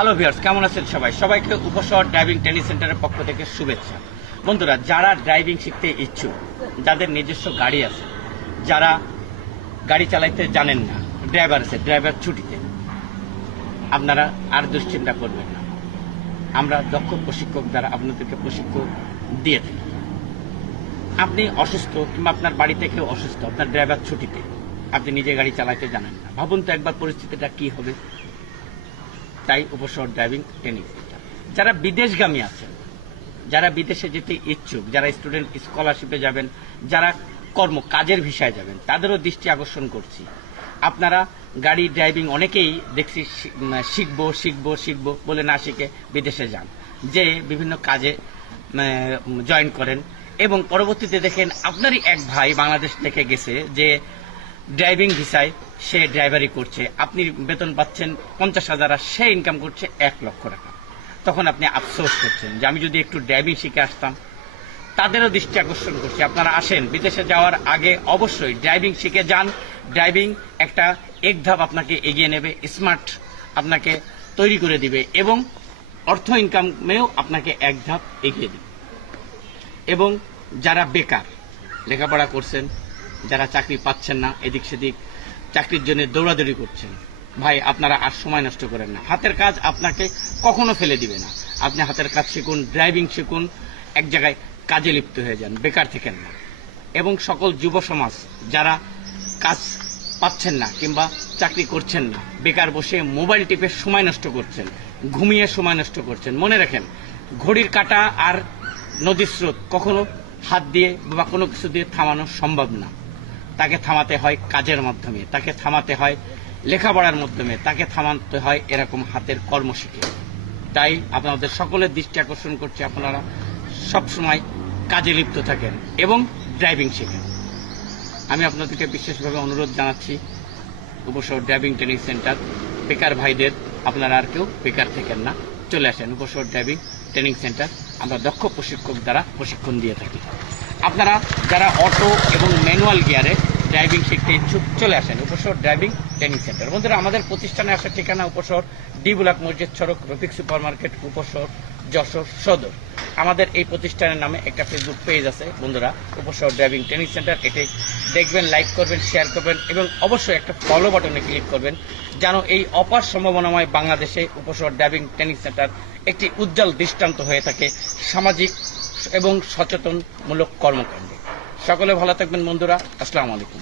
Hello viewers, কেমন আছেন সবাই? সবাইকে উপশহর ড্রাইভিং ট্রেনিং সেন্টারের পক্ষ থেকে শুভেচ্ছা। বন্ধুরা, যারা ড্রাইভিং শিখতে ইচ্ছুক, যাদের নিজস্ব গাড়ি আছে, যারা গাড়ি চালাইতে জানেন না, ড্রাইভার আছে, ড্রাইভার ছুটিতে, আপনারা আর দুশ্চিন্তা করবেন না। আমরা দক্ষ প্রশিক্ষক দ্বারা আপনাদেরকে প্রশিক্ষণ দিয়ে থাকি। আপনি অসুস্থ কিংবা আপনার বাড়িতে কেউ অসুস্থ, আপনার ড্রাইভার ছুটিতে, আপনি নিজে গাড়ি চালাইতে জানেন না, ভাবুন তো একবার পরিস্থিতিটা কি হবে। তাই উপশহর ড্রাইভিং ট্রেনিং সেন্টার। যারা বিদেশগামী আছেন, যারা বিদেশে যেতে ইচ্ছুক, যারা স্টুডেন্ট স্কলারশিপে যাবেন, যারা কাজের ভিসায় যাবেন, তাদেরও দৃষ্টি আকর্ষণ করছি। আপনারা গাড়ি ড্রাইভিং অনেকেই দেখছি শিখবো শিখবো শিখবো বলে না শিখে বিদেশে যান, যে বিভিন্ন কাজে জয়েন করেন এবং পরবর্তীতে দেখেন আপনারই এক ভাই বাংলাদেশ থেকে গেছে, যে ড্রাইভিং ভিসায় সে ড্রাইভারি করছে, আপনি বেতন পাচ্ছেন 50,000 আর সে ইনকাম করছে 1 লক্ষ টাকা। তখন আপনি আফসোস করছেন যে আমি যদি একটু ড্রাইভিং শিখে আসতাম। তাদেরও দৃষ্টি আকর্ষণ করছি, আপনারা আসেন। বিদেশে যাওয়ার আগে অবশ্যই ড্রাইভিং শিখে যান। ড্রাইভিং একটা এক ধাপ আপনাকে এগিয়ে নেবে, স্মার্ট আপনাকে তৈরি করে দিবে এবং অর্থ ইনকামেও আপনাকে এক ধাপ এগিয়ে দিবে। এবং যারা বেকার, লেখাপড়া করছেন, যারা চাকরি পাচ্ছেন না, এদিক সেদিক চাকরির জন্য দৌড়াদৌড়ি করছেন, ভাই আপনারা আর সময় নষ্ট করেন না। হাতের কাজ আপনাকে কখনো ফেলে দিবে না। আপনি হাতের কাজ শিখুন, ড্রাইভিং শিখুন, এক জায়গায় কাজে লিপ্ত হয়ে যান, বেকার থেকেন না। এবং সকল যুব সমাজ যারা কাজ পাচ্ছেন না কিংবা চাকরি করছেন না, বেকার বসে মোবাইল টিপে সময় নষ্ট করছেন, ঘুমিয়ে সময় নষ্ট করছেন, মনে রাখেন ঘড়ির কাঁটা আর নদীর স্রোত কখনো হাত দিয়ে বা কোনো কিছু দিয়ে থামানো সম্ভব না। তাকে থামাতে হয় কাজের মাধ্যমে, তাকে থামাতে হয় লেখাপড়ার মাধ্যমে, তাকে থামাতে হয় এরকম হাতের কর্ম শিখে। তাই আপনাদের সকলের দৃষ্টি আকর্ষণ করছে, আপনারা সবসময় কাজে লিপ্ত থাকেন এবং ড্রাইভিং শেখেন। আমি আপনাদেরকে বিশেষভাবে অনুরোধ জানাচ্ছি, উপশহর ড্রাইভিং ট্রেনিং সেন্টার, বেকার ভাইদের আপনারা আর কেউ বেকার থাকেন না, চলে আসেন উপশহর ড্রাইভিং ট্রেনিং সেন্টার। আমরা দক্ষ প্রশিক্ষক দ্বারা প্রশিক্ষণ দিয়ে থাকি। আপনারা যারা অটো এবং ম্যানুয়াল গিয়ারে ড্রাইভিং শিখতে ইচ্ছুক, চলে আসেন উপশহর ড্রাইভিং ট্রেনিং সেন্টার। বন্ধুরা, আমাদের প্রতিষ্ঠানে আসার ঠিকানা উপশহর ডি ব্লক মসজিদ সড়ক, রফিক সুপার মার্কেট, উপশহর, যশোর সদর। আমাদের এই প্রতিষ্ঠানের নামে একটা ফেসবুক পেজ আছে বন্ধুরা, উপশহর ড্রাইভিং ট্রেনিং সেন্টার। এটি দেখবেন, লাইক করবেন, শেয়ার করবেন এবং অবশ্যই একটা ফলো বাটনে ক্লিক করবেন, যেন এই অপার সম্ভাবনাময় বাংলাদেশে উপশহর ড্রাইভিং ট্রেনিং সেন্টার একটি উজ্জ্বল দৃষ্টান্ত হয়ে থাকে সামাজিক এবং সচেতনমূলক কর্মকাণ্ডে। সকলে ভালো থাকবেন বন্ধুরা, আসসালামু আলাইকুম।